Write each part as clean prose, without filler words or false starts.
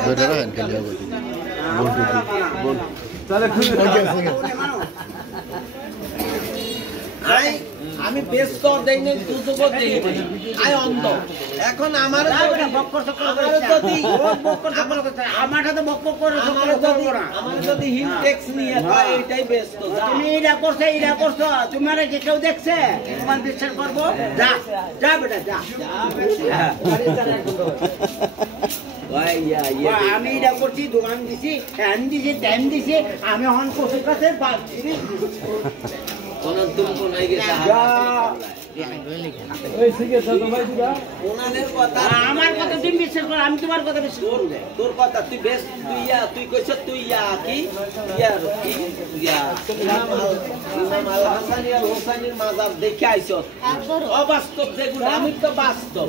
ধরে রাখেন খালি হবে বল তাহলে ঠিক আছে আমি ব্যস্ত দেই না দুটো দেই আই অন্ধ এখন আমার বক্কর চক্কর যদি বক্কর চক্কর করতে আমার সাথে বক্কর করে আমার যদি হিল ট্যাক্স নিয়ে হয় এটাই ব্যস্ত তুমি এটা করছো তোমার কি কেউ দেখছে তোমার বিশ্বাস করবো যা যা বেটা যা আমি এটা করছি দোকান দিছি ফ্যান দিছি টাইম দিছি আমি হন কোষের কাছে আমার কথা তুমি বিশ্বাস করো আমি তোমার কথা বিশ্বাস করব তোর কথা তুই বেশ তুই কইছ তুই কি ইমাম আল হোসাইনের মাজার দেখে আইছ অবাস্তব যেগুলো আমি তো বাস্তব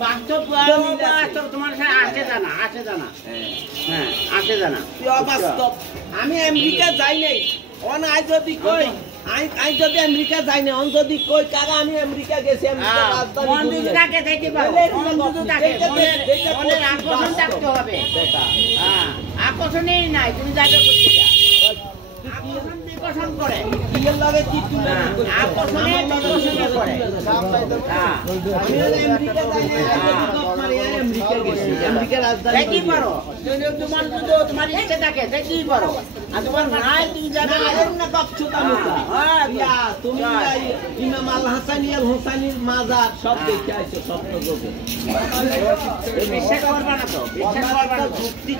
বাস্তব তোমার সাথে আসে জানা হ্যাঁ আসে জানা তুই অবাস্তব আমি আমেরিকা যাই নাই অন আই যদি কই আই যদি আমেরিকা যাই না অন যদি কই কাকা আমি আমেরিকা গেছি আমেরিকা রাজধানী দেখতে পারো মনের আকর্ষণ থাকতে হবে হ্যাঁ আকর্ষণই নাই তুমি যাবে করতে যা আকর্ষণ বিকর্ষণ করে কি লাগে কি তুমি আকর্ষণে বিকর্ষণ করে হ্যাঁ আমি আমেরিকা যাই না কপ মারি আমেরিকা গেছি আমেরিকা রাজধানী দেখতে পারো তোমার যদি তোমার ইচ্ছে থাকে দেখতেই পারো আর তোমার নাই তুমি যাবে না কপ ছুতা মুতা তুমি ইমাম আল হোসাইনের মাজার সব দেখে আইছো স্বপ্ন যোগে বিশ্বাস করবা না তো বিশ্বাস করবা না যুক্তি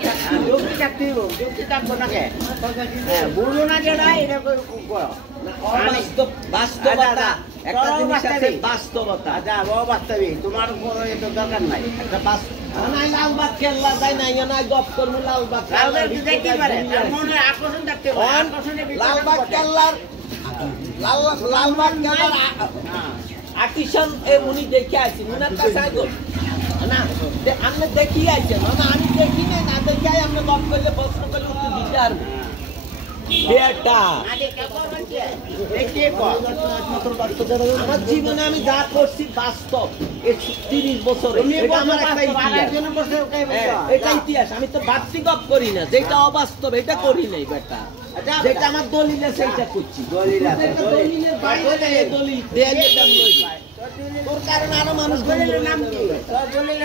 থাকবো না কে বলো না যেটা এটা করো বাস্তবতা একটা জিনিস আছে বাস্তবতা আচ্ছা বাস্তবিক তোমার কোনো এটা দরকার নাই একটা নাই লালবাগ কেল্লা যায় নাই না গপ করবো লালবাগ দেখতে পারে মনে আকর্ষণ থাকতে লালবাগ কেল্লার লালবাগ কেল্লার আকিশন এ মুনি দেখে আছি মুনার কাছে আইগো না আপনি দেখি আইছেন না আমি দেখি নাই না দেখি আপনি গপ করলে প্রশ্ন করলে উত্তর দিতে পারবো বেটা আমার জীবনে আমি যা করছি বাস্তব 30 বছরে এটা আমার একটা এটা ইতিহাস আমি তো বাড়তি গপ করি না যেটা অবাস্তব এটা করি নাই বেটা যেটা আমার দলিল আছে সেটা করছি দলিল দেয়ালে তোর কারণে আরো মানুষ দলিলের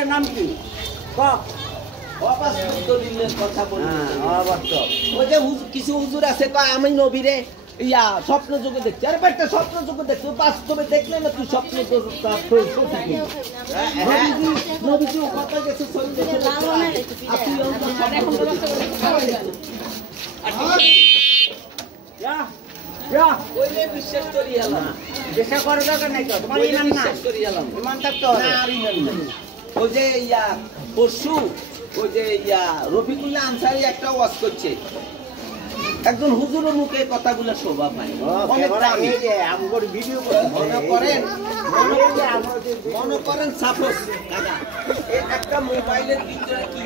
নাম কি অবাস্তব দলিলের কথা বলি অবাস্তব ওই যে কিছু হুজুর আছে কয় আমি নবীরে স্বপ্ন যোগে দেখছি আরে বেটা স্বপ্ন যোগে দেখছি বাস্তবে দেখলে না তুই স্বপ্ন নবীজি কথা গেছে বিশ্বাস করি এলাম বিশ্বাস করার দরকার নাই তো তোমার ইমান না বিশ্বাস করি এলাম ইমান থাকতে হবে ওই যে পরশু ওই যে রফিকুল্লাহ আনসারী একটা ওয়াজ করছে একজন হুজুরের মুখে কথাগুলো শোভা পায় অনেক দামি ভিডিও মনে করেন সাপোজ একটা মোবাইলের ভিতরে কি